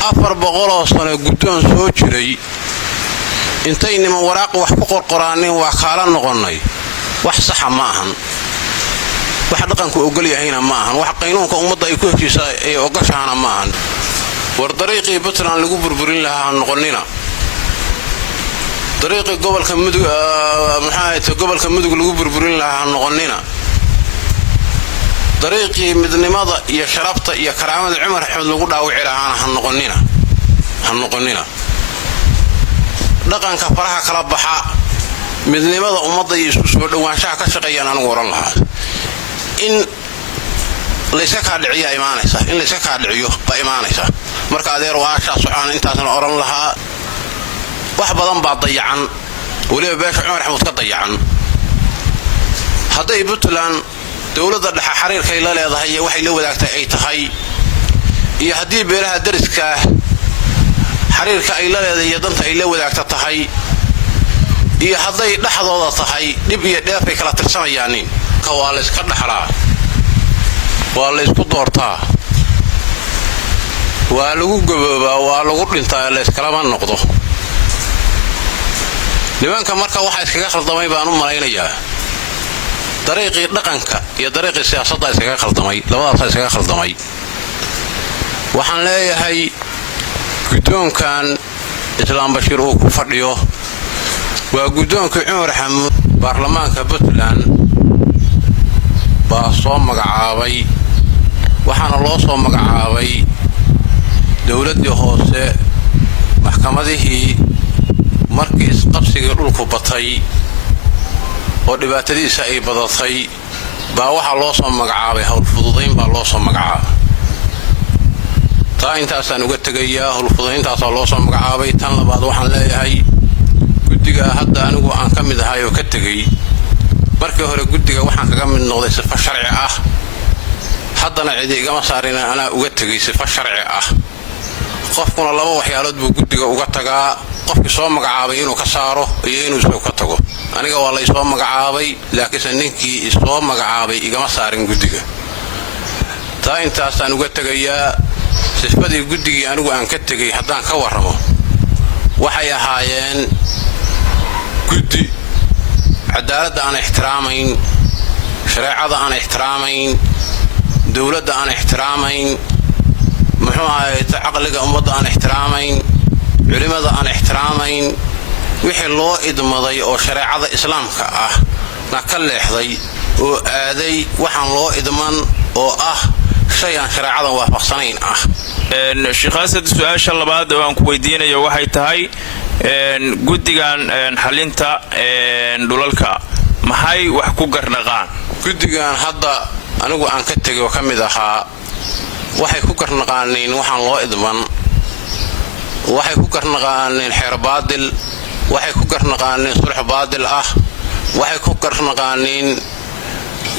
400 sano guddoon soo jiray intay niman waraaq wax ku qorqoraaneen waa kaala noqonay wax sax ma ahan wax dhaqanku ogol yahayna ma ahan wax qaynuunka ummadda ay ku heshiisay ay ogashaana ma ahan war dariiqii Puntland lagu burburin lahaa noqonina dariiqii gobolka mudug gobolka mudug lagu burburin lahaa noqonina dariiqii midnimada iyo sharafta iyo karaamada Umar Axmed lagu dhaawici lahaa han noqonina dhaqanka faraha kala baxa midnimada ummadda iyo isku soo dhawaanshaha ka shaqeeyaan anigu oran lahaa in laysa ka dhiciyo iimaanaysa in laysa ka dhiciyo ba iimaanaysa marka adeer waasha socon intaasna oran lahaa wax badan baa dayacan waliba beesha Umar Axmed ka dayacan haday Puntland dawladda dhexe xiriirka ay la leedahay waxay la wadaagtay ay tahay iyo hadii beelaha dariska xiriirka ay la leedahay danta ay la wadaagta tahay iyo haday dhaxdooda tahay dib iyo dheef ay kala tirsanayaan ka waa la iska dhaxlaa waa la isku doortaa waa lagu gabooba waa lagu dhintaa la iskala ma noqdo nimanka marka waxa iskaga khaldamay baan u malaynayaa dariiqii dhaqanka iyo dariiqii siyaasadda iskaga khaldamay labadaas iskaga khaldamay waxaan leeyahay guddoonkan Islaam Bashiir uu ku fadhiyo waa guddoonka Umar Axmed baarlamaanka Puntland baa soo magacaabay waxaana loo soo magacaabay dawladda hoose maxkamadihii markii isqabsiga dhulku batay oo dhibaatadiisa ay badatay baa waxa loo soo magacaabay hawl fududeyn baa loo soo magacaabay taa intaasaan uga tagayaa hawl fududeyntaas loo soo magacaabay tan labaad waxaan leeyahay guddiga hadda anigu aan ka mid ahay oo ka tagay markii hore guddiga waxaan kaga mid noqday sifa sharci ah haddana cid igama saarin ana uga tagay sifa sharci ah qofkuna laba waxyaalood buu guddiga uga tagaa qofkii soo magacaabay inuu ka saaro iyo inuu soo ka tago aniga waa la soo magacaabay laakiin ninkii soo magacaabay igama saarin guddiga taa intaasaan uga tagayaa sifadii guddigii anigu aan ka tagay haddaan ka warramo waxay ahaayeen guddi cadaaladda aan ixtiraamayn shareecada aan ixtiraamayn dawladda aan ixtiraamayn muxuu ahaay aqliga ummadda aan ixtiraamayn culimada aan ixtiraamayn wixii loo idmaday oo shareecada islaamka ah na ka leexday oo aaday waxaan loo idman oo ah shay aan shareecada waafaqsanayn ah Sheikh Asad su'aasha labaad oo aan ku weydiinayo waxay tahay guddigan xalinta dhulalka maxay wax ku garnaqaan guddigan hadda anigu aan ka tagay oo kamid ahaa waxay ku garnaqaaneen waxaan loo idman waxay ku garnaqaaneen xeer baadil waxay ku garnaqaaneen sulx baadil ah waxay ku garnaqaaneen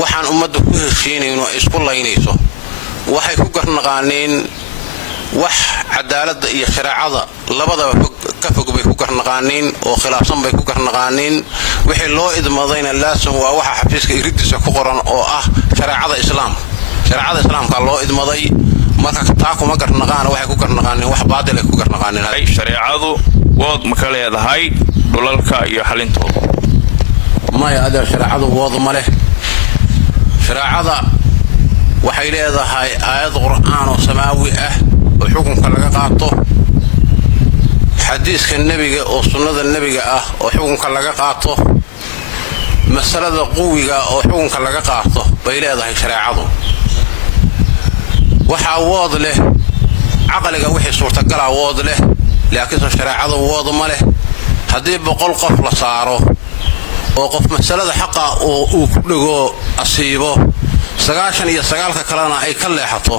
waxaan ummadda ku heshiinayno isku laynayso waxay ku garnaqaaneen wax cadaaladda iyo shareecada labadaba ka fog bay ku garnaqaaneen oo khilaafsan bay ku garnaqaaneen wixii loo idmadayna laasan waa waxa xafiiska iridiisa ku qoran oo ah shareecada islaamka loo idmaday marka taa kuma garnaqaan waxay ku garnaqaaneen wax baadil ay ku garnaqaaneen ay shareecadu wood ma ka leedahay dhulalka iyo xalintooda ma ya adeer shareecadu wood ma leh shareecada waxay leedahay aayad qur'aan oo samaawi ah oo xukunka laga qaato xadiiska nabiga oo sunnada nabiga ah oo xukunka laga qaato masalada quwiga oo xukunka laga qaato bay leedahay shareecadu waxa wood leh aqliga wixii suurtagal ah wood leh laakiin shareecadu wood ma leh hadii 100 qof la saaro oo qof masalada xaqa oo uu ku dhigo asiibo 99 kalena ay ka leexato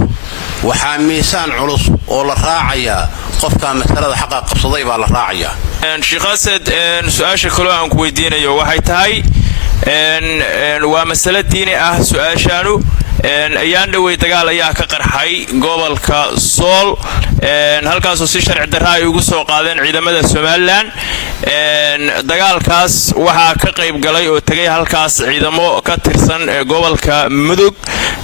waxa miisaan culus oo la raacaya qofka masalada xaqa qabsaday baa la raacaya Sheikh Asad su'aasha kale aan ku weydiinayo waxay tahay waa mas'ala diini ah su'aashaanu ayaan dhawey dagaal ayaa ka qarxay gobolka Sool halkaasoo si sharci darro ay ugu soo qaadeen ciidamada Somaliland dagaalkaas waxaa ka qayb galay oo tagay halkaas ciidamo ka tirsan gobolka Mudug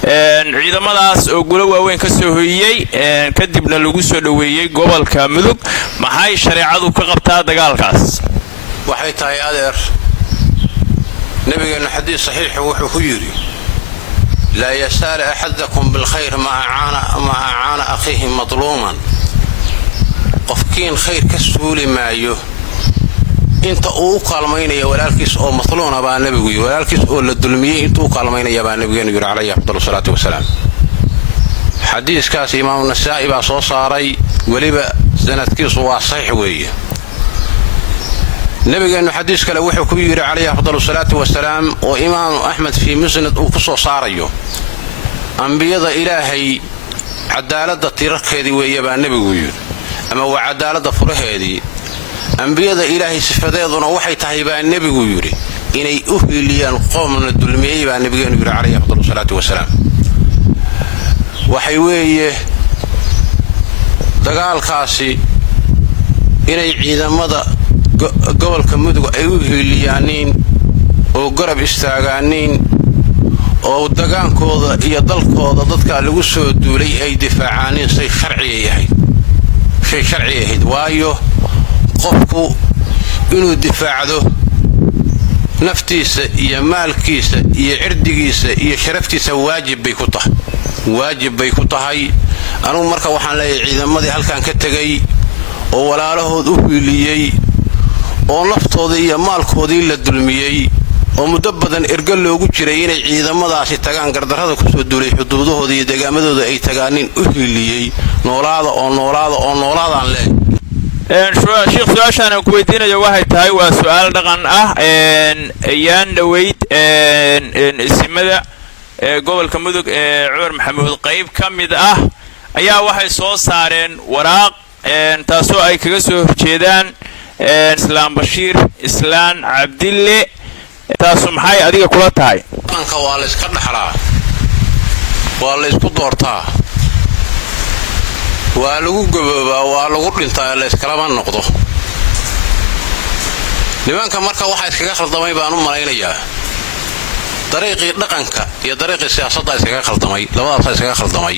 ciidamadaas oo gulo waaweyn ka soo hoyiyay kadibna lagu soo dhaweeyay gobolka Mudug maxay shariicadu ka qabtaa dagaalkaas waxay tahay adeer nabigeena xadiis saxiix wuxuu ku yiri لا يسال أحدكم بالخير ما أعان أخيه مظلوما قفكين خير كسولي معيه انت او قالمين يا ولالكيس او مظلوم ابا النبي ولالكيس او للدلميه انت او قالمين يا ابا النبي يقول عليه افضل الصلاه والسلام حديث كاس امام النسائي با سو صاري وليبا سندكيس waa صحيح weeye nabigeenu xadiis kale wuxuu ku yiri عليه افضل الصلاه والسلام oo imaam ahmed fi musnad uu ku soo saarayo anbiyada ilaahay cadaalada tirarkeedii weeye baa nabigu yiri ama waa cadaalada furaheedii anbiyada ilaahay sifadeeduna waxay tahay baa nabigu yiri inay u hiliyaan qoomna dulmiyay baa nabigeenu yiri عليه افضل الصلاه والسلام waxay weeye dagaalkaasi inay ciidamada gobolka Mudug ay u hiliyaanin oo garab istaagaaniin oo dagaankooda iyo dalkooda dadka lagu soo duulay ay difaacaanin say sharci yahay waayo qofku inuu difaacdo naftiisa iyo maalkiisa iyo cirdigiisa iyo sharaftiisa waajib bay ku tahay anigu marka waxaan leeyahay ciidamadii halkan ka tagay oo walaalahood u hiliyay oo naftooda iyo maalkoodii la dulmiyay oo muddo badan ergal loogu jiray inay ciidamadaasi tagaan gardarrada ku soo duulay xuduudahooda iyo deegaamadooda ay tagaanin u hiliyay noolaadaan leeyahay sheekh su'aashan ku weydiinayo waxay tahay waa su'aal dhaqan ah ayaan dhaweyd isimada gobolka Mudug Cumar Maxamuud qayb kamid ah ayaa waxay soo saareen waraaq taasoo ay kaga soo horjeedaan islaam bashiir islaan cabdille taasu maxay adiga kula tahay anka waa la iska dhaxlaa waa la isku doortaa waa lagu gaboobaa waa lagu dhintaa la iskalama noqdo nimanka marka waxa iskaga khaldamay baan u malaynayaa dariiqii dhaqanka iyo dariiqii siyaasadda iskaga khaldamay labadaas iskaga khaldamay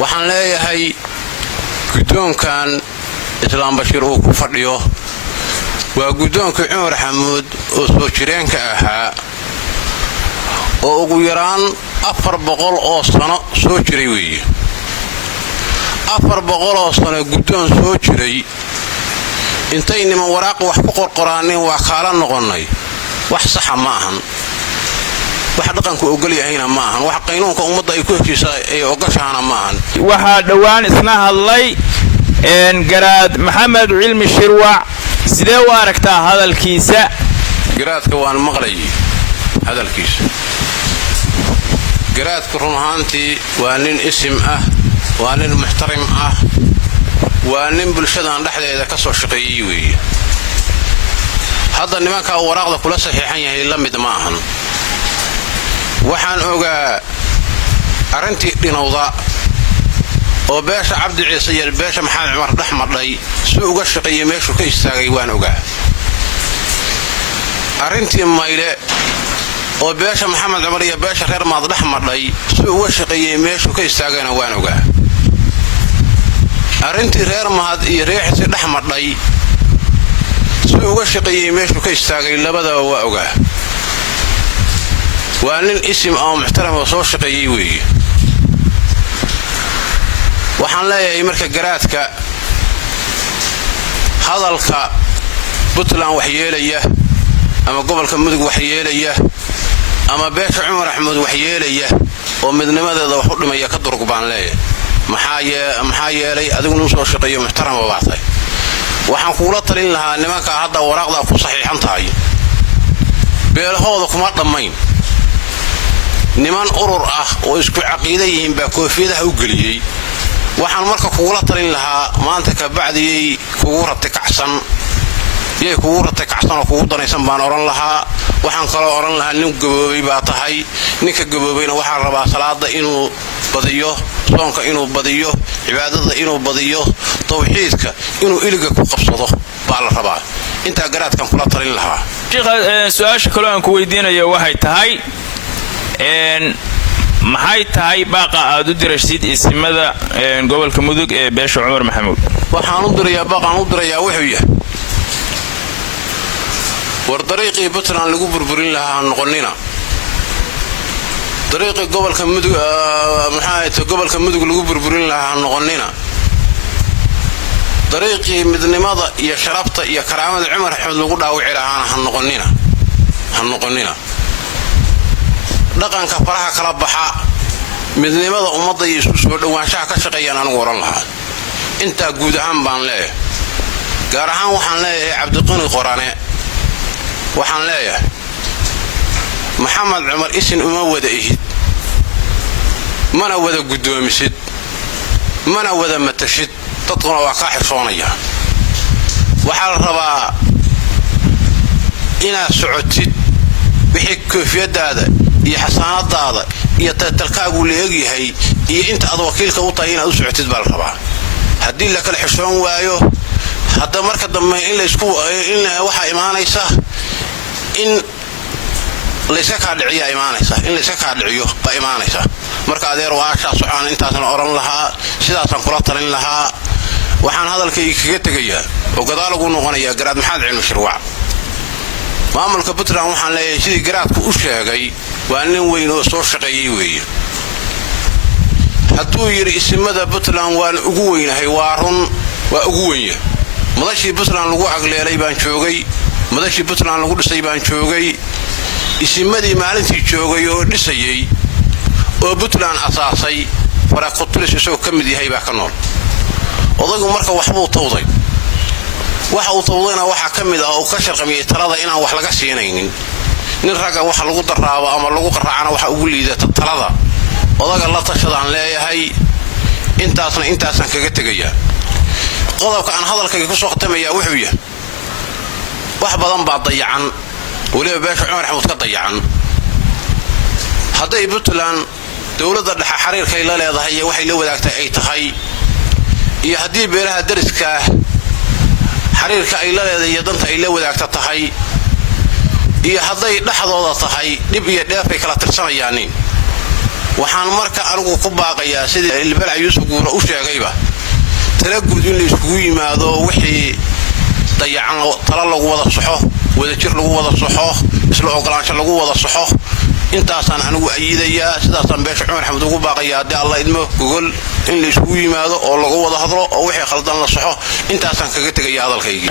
waxaan leeyahay guddoonkan islaam bashiir uu ku fadhiyo waa guddoonka Cumar Maxamuud oo soo jireenka ahaa oo ugu yaraan 400 oo sano soo jiray weeye 400 oo sano guddoon soo jiray intay niman waraaq wax ku qorqoraaneen waa kala noqonay wax sax ma ahan wax dhaqanku ogol yahayna ma ahan wax qaynuunka ummadda ay ku heshiisay ay ogashaana ma ahan waxa dhawaan isna hadlay garaad maxamed cilmi shirwac sidee u aragtaa hadalkiisa garaadka waan maqlay hadalkiisa garaadka run ahaantii waa nin isim ah waa nin muxtarim ah waa nin bulshadan dhexdeeda ka soo shaqeeyay weeye hadda nimanka waraaqda kula saxiixan yahay la mid ma ahan waxaan ogaa arintii dhinowda oo beesha cabdi ciise iyo beesha maxamed cumar dhaxmadhay si uga shaqeeyay meeshu ka istaagay waan ogaa arintii mayle oo beesha maxamed cumar iyo beesha reer maad dhaxmadhay si uga shaqeeyay meeshu ka istaagayna waan ogaa arintii reer mahad iyo reexsi dhaxmadhay si uga shaqeeyay meeshu ka istaagay labadaba waa ogaa waa nin isim oo muxtaram oo soo shaqeeyay weeye waxaan leeyahay marka garaadka hadalka Puntland wax yeelaya ama gobolka Mudug wax yeelaya ama beesha Cumar Axmed wax yeelaya oo midnimadeeda wax u dhimaya ka durug baan leeyahay maxaa yeelay adigu soo shaqeeyo muxtaram baatay waxaan kula talin lahaa nimanka hadda waraaqda ku saxiixan tahay beelahooda kuma dhamayn niman urur ah oo isku caqiido yihiin baa koofiyadaha u galiyay waxaan marka kugula talin lahaa maanta ka bacdiyay kugu rabtay kacsan yay kugu ratay kacsan oo kugu danaysan baan oran lahaa waxaan kaloo oran lahaa nin gaboobay baa tahay ninka gaboobayna waxaa rabaa salaada inuu badiyo soonka inuu badiyo cibaadada inuu badiyo tawxiidka inuu iliga ku qabsado baa la rabaa inta garaadkan kula talin lahaa sheekha su'aasha kale aan ku weydiinayo waxay tahay maxay tahay baaqa aad u diraysid isimada gobolka mudug ee beesha Cumar Maxamuud waxaan u dirayaa baaqan u dirayaa wuxuu yahay war dariiqii Puntland lagu burburin lahaa noqonina dariiqii gobolka mudug gobolka mudug lagu burburin lahaa noqonina dariiqii midnimada iyo sharafta iyo karaamada Cumar Maxamuud lagu dhaawici lahaa ha noqonina dhaqanka faraha kala baxa midnimada ummadda iyo isku soo dhawaanshaha ka shaqeeyaan anigu oran lahaa inta guud ahaan baan leeyahay gaar ahaan waxaan leeyahay Cabdiqani Qorane waxaan leeyahay Maxamed Cumar isin uma wada ihid mana wada gudoomisid mana wada matashid dadkuna waa ka xishoonaya waxaa la rabaa inaad socotid wixii koofiyadaada iyo xasaanadaada iyo talkaagu leeyahay iyo inta aad wakiilka u tahay inaad u socotid baa la rabaa haddii la kala xishoon waayo hadda marka dambe in waxa imaanaysa in layska ka dhiciyo ba imaanaysa marka adeer waasha socon intaasna oran lahaa sidaasan kula talin lahaa waxaan hadalkayga kaga tagayaa oo gadaal ugu noqonaya garaad maxamed cilmi shirwac maamulka Puntland waxaan leeyahay sidii garaadku u sheegay waa nin weyn oo soo shaqeeyay weeye hadduu yiri isimada Puntland waan ugu weynahay waa run waa ugu weyn madashii Puntland lagu agleelay baan joogay madashii Puntland lagu dhisay baan joogay isimadii maalintii joogay oo dhisayay oo Puntland asaasay faraqotulis isoo kamid yahay baa ka nool odaygu marka waxbuu tawday waxa uu tawdayna waxa kamid ah oo ka sharqamiyay talada inaan wax laga siinaynin nin raga waxa lagu daraabo ama lagu qaraacana waxa ugu liidata talada odaga la tashadaan leeyahay intaasan kaga tagayaa qodobka aan hadalkayga ku soo qatamayaa wuxuu yahay wax badan baa dayacan waliba beesha Cumar Maxamuud ka dayacan haday Puntland dawladda dhexe xiriirka ay la leedahay waxay la wadaagtay ay tahay iyo hadii beelaha dariska xiriirka ay la leedahay danta ay la wadaagta tahay iyo haday dhaxdooda tahay dib iyo dheef ay kala tirsanayaan waxaan marka anigu ku baaqayaa sidii Ilbal Ayuusuf guura u sheegayba tala guud in la isku yimaado wixii dayacan tala lagu wada saxo wada jir lagu wada saxo isla ogolaansho lagu wada saxo intaasan anigu ayidayaa sidaasan beesha Cumar Maxamuud ugu baaqayaa hadii Allah idmo gogol in la isku yimaado oo lagu wada hadlo oo wixii khaldan la saxo intaasan kaga tagayaa hadalkayga